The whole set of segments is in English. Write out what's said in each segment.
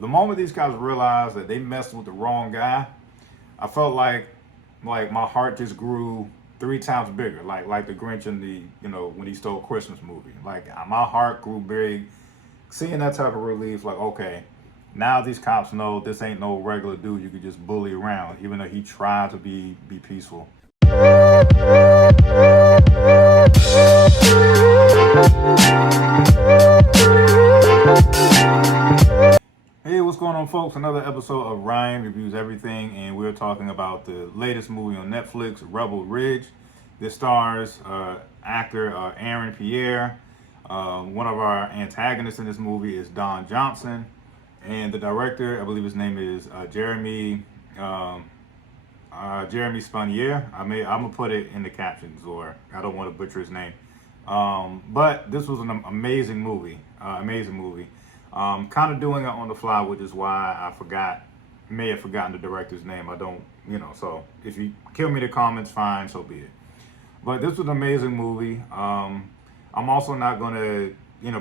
The moment these guys realized that they messed with the wrong guy, I felt like my heart just grew 3 times bigger, like the Grinch in the when he stole Christmas movie. Like my heart grew big, seeing that type of relief. Like okay, now these cops know this ain't no regular dude you could just bully around, even though he tried to be peaceful. Hey, what's going on, folks? Another episode of Ryan Reviews Everything, and we're talking about the latest movie on Netflix, Rebel Ridge. This stars actor Aaron Pierre. One of our antagonists in this movie is Don Johnson, and the director, I believe his name is Jeremy Spanier. I'm gonna put it in the captions, or I don't want to butcher his name. But this was an amazing movie. Kind of doing it on the fly, which is why I may have forgotten the director's name. I don't, so if you kill me in the comments, fine, so be it. But this was an amazing movie. I'm also not gonna,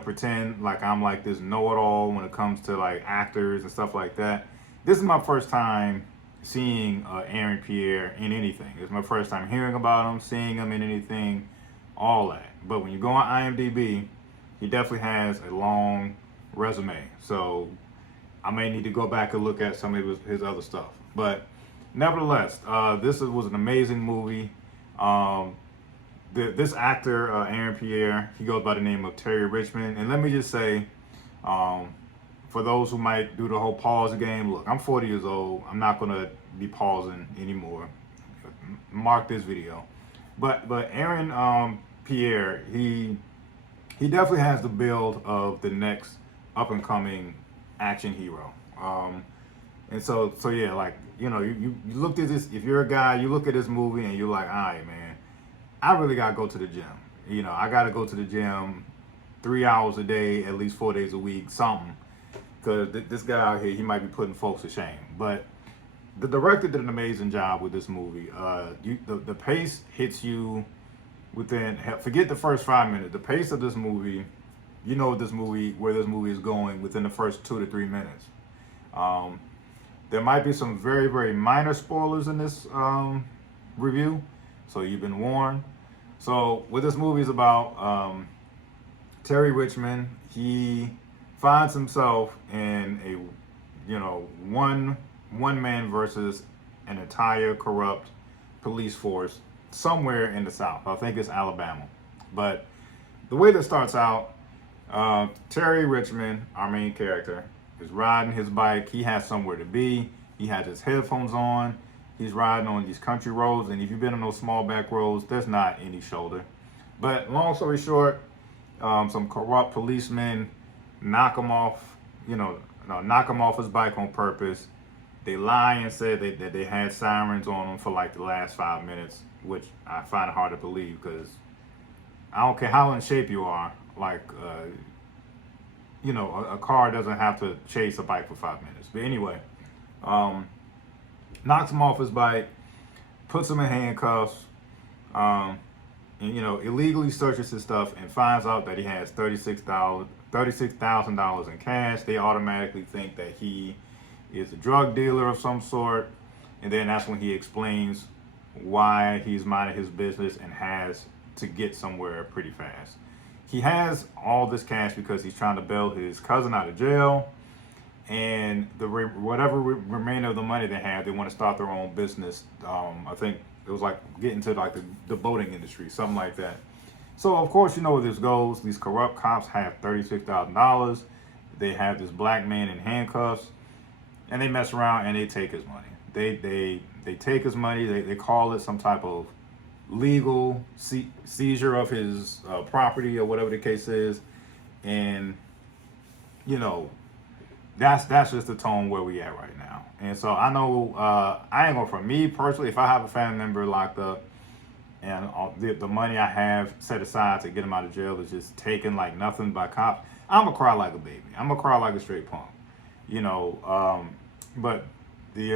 pretend like I'm like this know-it-all when it comes to like actors and stuff like that. This is my first time seeing Aaron Pierre in anything. It's my first time hearing about him, seeing him in anything, all that. But when you go on IMDb, he definitely has a long resume, so I may need to go back and look at some of his other stuff. But nevertheless, this was an amazing movie. This actor, Aaron Pierre, he goes by the name of Terry Richmond. And let me just say, for those who might do the whole pause game, look, I'm 40 years old. I'm not going to be pausing anymore. Mark this video. But Aaron Pierre, he definitely has the build of the next up-and-coming action hero. And so yeah, like, you looked at this, if you're a guy, you look at this movie and you're like, all right, man, I really got to go to the gym. I got to go to the gym 3 hours a day, at least 4 days a week, something. Because this guy out here, he might be putting folks to shame. But the director did an amazing job with this movie. The pace hits you within, forget the first 5 minutes. The pace of this movie, where this movie is going within the first 2 to 3 minutes. There might be some very, very minor spoilers in this review, so you've been warned. So what this movie is about, Terry Richmond, he finds himself in a one man versus an entire corrupt police force somewhere in the South. I think it's Alabama. But the way that starts out, Terry Richmond, our main character, is riding his bike. He has somewhere to be. He has his headphones on. He's riding on these country roads. And if you've been on those small back roads, there's not any shoulder. But long story short, some corrupt policemen knock him off his bike on purpose. They lie and said that they had sirens on them for like the last 5 minutes, which I find hard to believe, because I don't care how in shape you are, like, a car doesn't have to chase a bike for 5 minutes. But anyway, knocks him off his bike, puts him in handcuffs, and, illegally searches his stuff and finds out that he has $36,000 in cash. They automatically think that he is a drug dealer of some sort. And then that's when he explains why he's minding his business and has to get somewhere pretty fast. He has all this cash because he's trying to bail his cousin out of jail, and whatever remainder of the money they have, they want to start their own business. I think it was like getting to like the boating industry, something like that. So of course, where this goes. These corrupt cops have $36,000. They have this black man in handcuffs, and they mess around and they take his money. They take his money. They call it some type of legal seizure of his property or whatever the case is, and that's just the tone where we at right now. And so I know I ain't gonna, for me personally, if I have a family member locked up and the money I have set aside to get him out of jail is just taken like nothing by cops, I'm gonna cry like a baby. I'm gonna cry like a straight punk, but the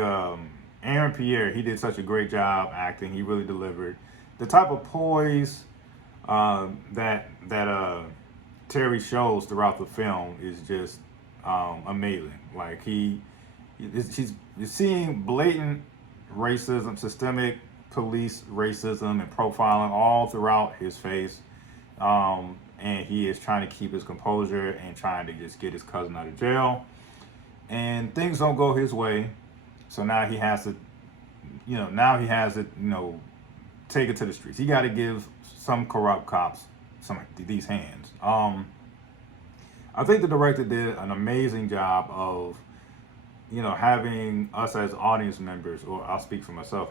Aaron Pierre, he did such a great job acting. He really delivered. The type of poise that Terry shows throughout the film is just amazing. Like he's seeing blatant racism, systemic police racism and profiling all throughout his face. And he is trying to keep his composure and trying to just get his cousin out of jail. And things don't go his way. So now he has to, take it to the streets. He got to give some corrupt cops these hands. I think the director did an amazing job of, having us as audience members, or I'll speak for myself,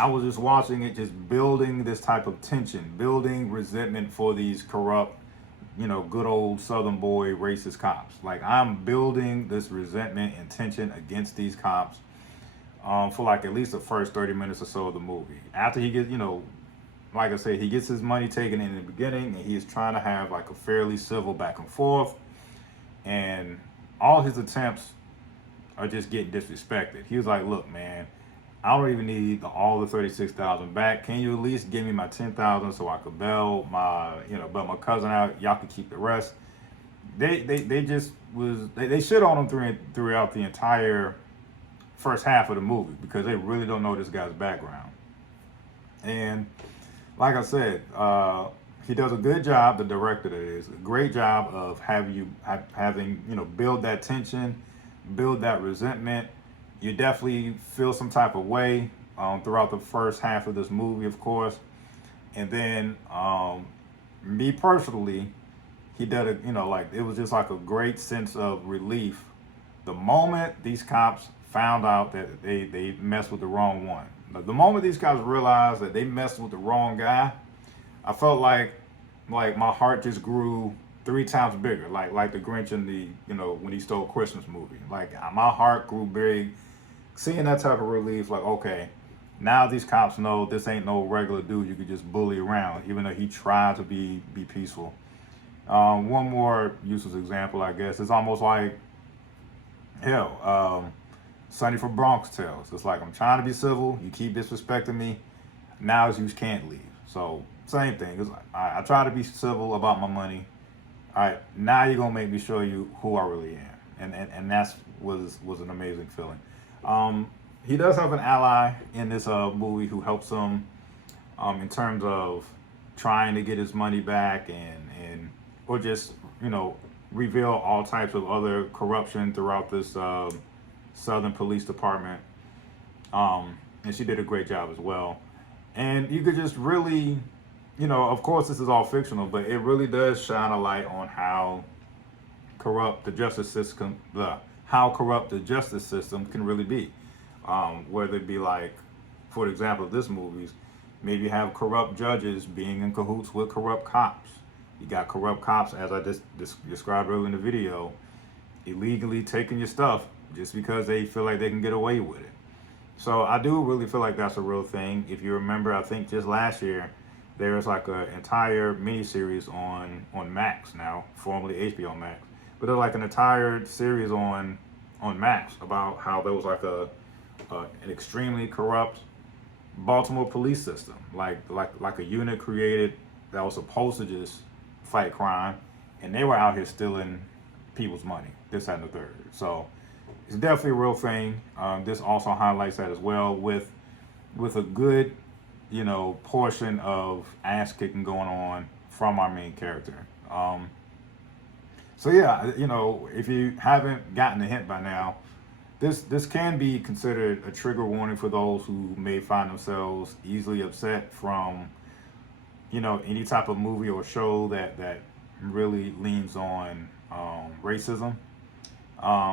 I was just watching it, just building this type of tension, building resentment for these corrupt, good old Southern boy racist cops. Like, I'm building this resentment and tension against these cops for like at least the first 30 minutes or so of the movie. After he gets, like I said, he gets his money taken in the beginning, and he is trying to have like a fairly civil back and forth, and all his attempts are just getting disrespected. He was like, "Look, man, I don't even need all the 36,000 back. Can you at least give me my 10,000 so I could bail my cousin out? Y'all can keep the rest." They shit on him throughout the entire first half of the movie because they really don't know this guy's background. And like I said, he does a good job. The director, that is, a great job of having build that tension, build that resentment. You definitely feel some type of way throughout the first half of this movie, of course. And then, me personally, he did it was just like a great sense of relief the moment these cops found out that they messed with the wrong one. The moment these guys realized that they messed with the wrong guy, I felt like my heart just grew 3 times bigger, like the Grinch in the when he stole Christmas movie. Like, my heart grew big, seeing that type of relief. Like, okay, now these cops know this ain't no regular dude you could just bully around, even though he tried to be peaceful. One more useless example, I guess, is almost like Sonny from Bronx Tales. It's like, I'm trying to be civil, you keep disrespecting me, now you can't leave. So same thing. It's like, I try to be civil about my money. All right, now you're gonna make me show you who I really am, and that's was an amazing feeling. He does have an ally in this movie who helps him in terms of trying to get his money back or just reveal all types of other corruption throughout this Southern Police Department. And she did a great job as well. And you could just really, of course this is all fictional, but it really does shine a light on how corrupt the justice system can really be. Whether it be like, for example, this movie's, maybe you have corrupt judges being in cahoots with corrupt cops. You got corrupt cops, as I just described earlier in the video, illegally taking your stuff just because they feel like they can get away with it. So I do really feel like that's a real thing. If you remember, I think just last year, there was like an entire miniseries on Max, now formerly HBO Max, but there's like an entire series on Max about how there was like an extremely corrupt Baltimore police system, like a unit created that was supposed to just fight crime, and they were out here stealing people's money, this, that, and the third. So it's definitely a real thing. This also highlights that as well, with a good, portion of ass kicking going on from our main character. So yeah, if you haven't gotten a hint by now, this can be considered a trigger warning for those who may find themselves easily upset from, any type of movie or show that really leans on racism.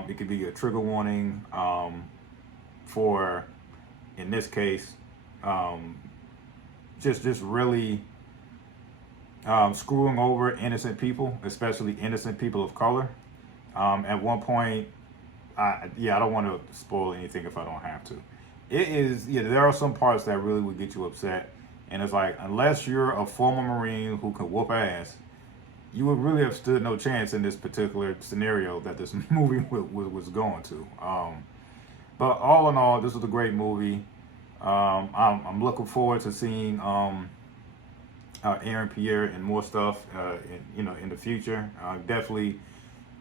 It could be a trigger warning for, in this case, just really screwing over innocent people, especially innocent people of color. At one point, I don't want to spoil anything if I don't have to. There are some parts that really would get you upset. And it's like, unless you're a former Marine who can whoop ass, you would really have stood no chance in this particular scenario that this movie was going to. But all in all, this was a great movie. I'm looking forward to seeing Aaron Pierre and more stuff, in the future. Definitely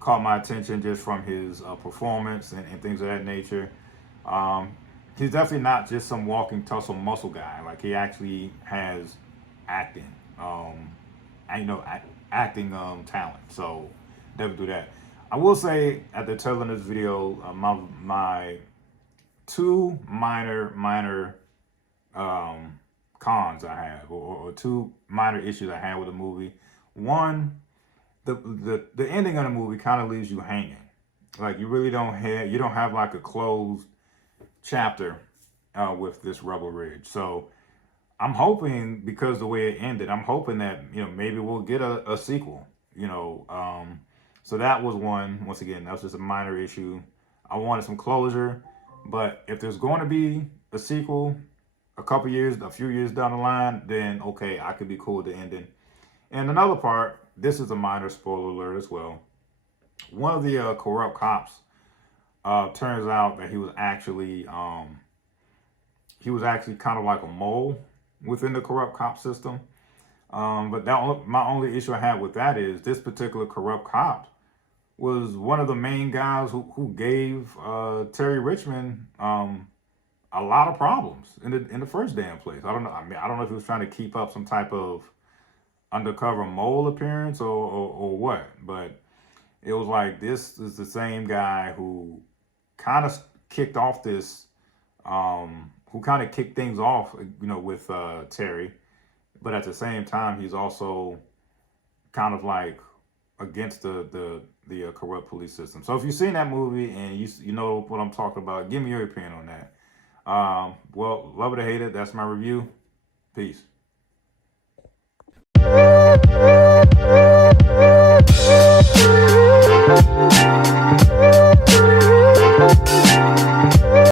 caught my attention just from his performance and things of that nature. He's definitely not just some walking tussle muscle guy. Like, he actually has acting, acting talent. So definitely do that. I will say at the tail end of this video, my two minor cons I have, or two minor issues I have with the movie. One, the ending of the movie kind of leaves you hanging. Like, you really don't have like a closed chapter with this Rebel Ridge. So I'm hoping, because the way it ended, I'm hoping that, maybe we'll get a sequel, so that was one. Once again, that was just a minor issue. I wanted some closure, but if there's going to be a sequel a few years down the line, then okay, I could be cool with the ending. And another part, this is a minor spoiler alert as well. One of the corrupt cops, turns out that he was actually kind of like a mole within the corrupt cop system. But my only issue I had with that is this particular corrupt cop was one of the main guys who gave Terry Richmond a lot of problems in the first damn place. I don't know. I mean, I don't know if he was trying to keep up some type of undercover mole appearance or what, but it was like, this is the same guy who kind of kicked off this, who kind of kicked things off, with Terry, but at the same time, he's also kind of like against the corrupt police system. So if you've seen that movie and you know what I'm talking about, give me your opinion on that. Well, love it or hate it, that's my review. Peace.